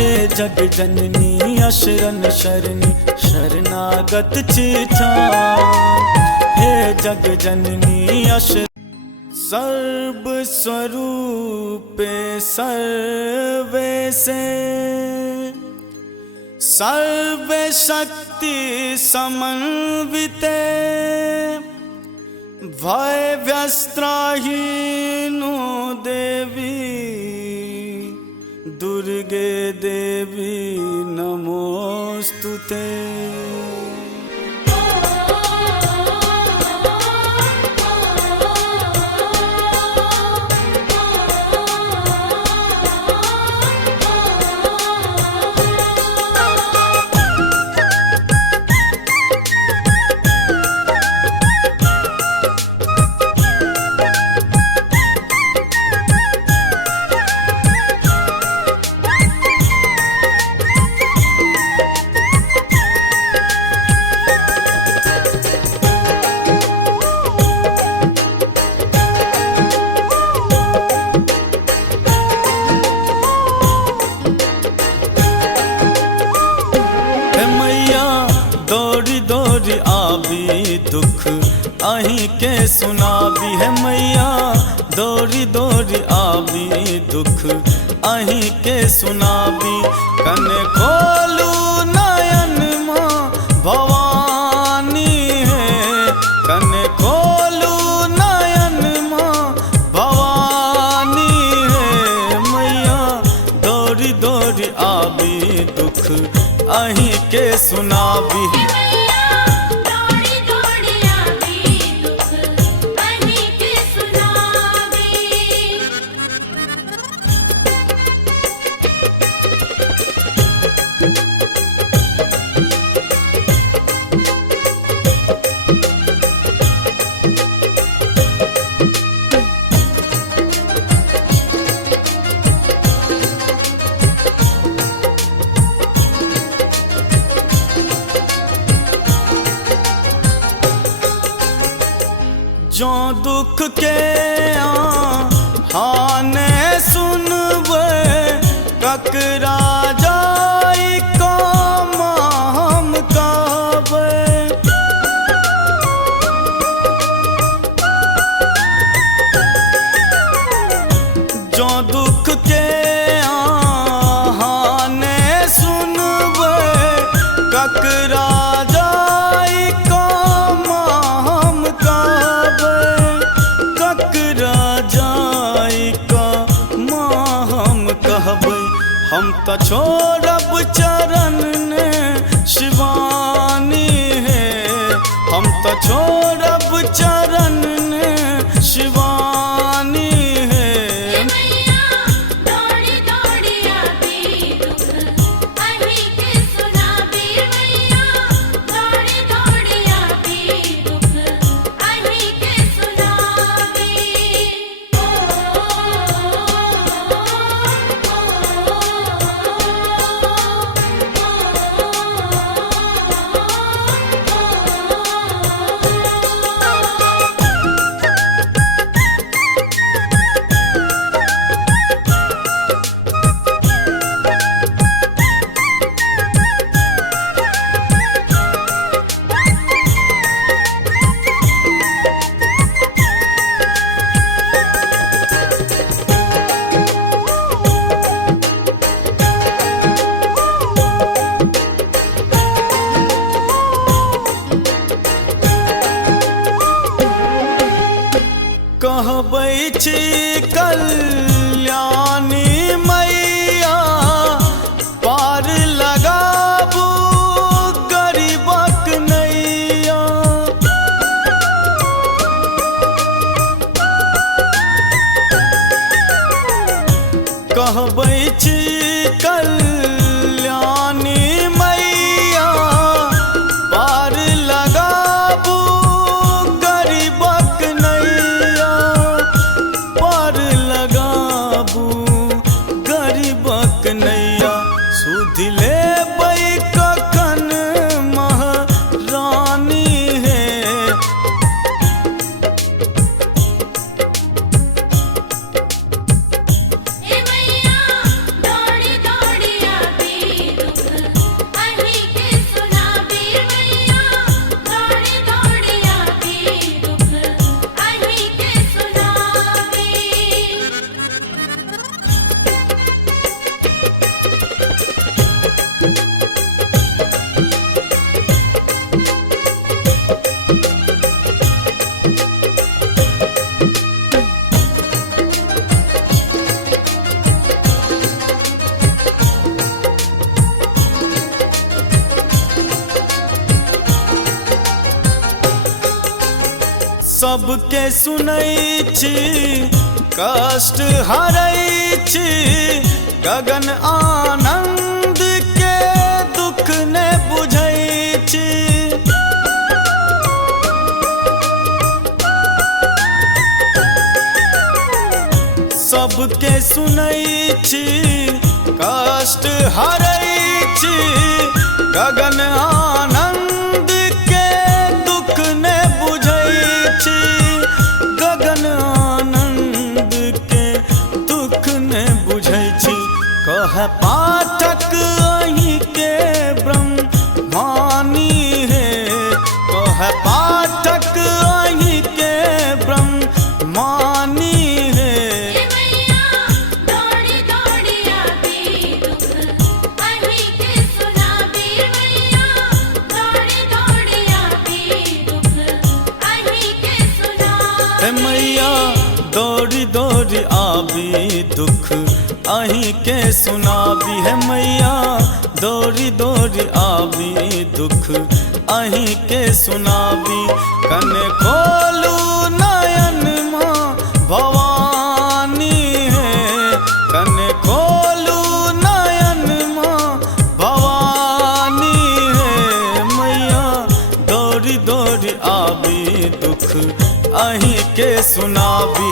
हे जग जननी अशरण शरणी शरणागत चिछान। हे जग जननी अशरण सर्व स्वरूपे सर्वेशे सर्वे शक्ति समन्विते भय व्यस्त्राहीनो देवी दुर्गे देवी नमोस्तुते। दुख अहीं के सुनाबी है मैया दौड़ी दौड़ी आबी दुख अहीं के सुनाबी। कने खोलू नयन माँ भवानी है कने खोलू नयन माँ भवानी है मैया दौड़ी दौड़ी आबी दुख अहीं के सुनाबी। जो दुख के हाने सुनबे ककरा जाई काम हम कहबे। जो दुख के हाने सुनबे ककरा हम तो छोड़ब चरण ने शिवानी है हम तो छोड़ब चरण ने शिवानी है। दौड़ी दौड़ी आबी दुख अहीं के सुनाबी मैया दौड़ी दौड़ी आबी दुख अहीं के सुनाबी। कहबै छी कल्याणी मैया पार लगाबू गरीबक नैया। कहबै छी कल्याणी मैया पार लगाबू गरीबक नैया पार लगाबू गरीबक नैया। सुध लेबै कखन महारानी है दौड़ी दौड़ी सबके सुनै छी कष्ट हरै छी गगन आनंद के दुख ने बुझै छी सबके सुनै छी कष्ट हरै छी गगन आनंद के दुख ने बुझै छी गगन आनंद के दुख ने बुझै छी कह पाठक अहीं के ब्रह्मानी है कह पाठक अहीं के ब्रह्मानी है मैया दौड़ी दौड़ी आबी दुख अहीं के सुनाबी मैया दौड़ी दौड़ी आबी दुख अहीं के सुना हे मैया दौड़ी दौड़ी आबी दुख अहीं के सुनाबी है मैया दौड़ी दौड़ी आबी दुख अहीं के सुनाबी कने खोलू नयन माँ भवानी है कने खोलू नयन माँ भवानी है मैया दौड़ी दौड़ी आबी दुख अहीं के सुनाबी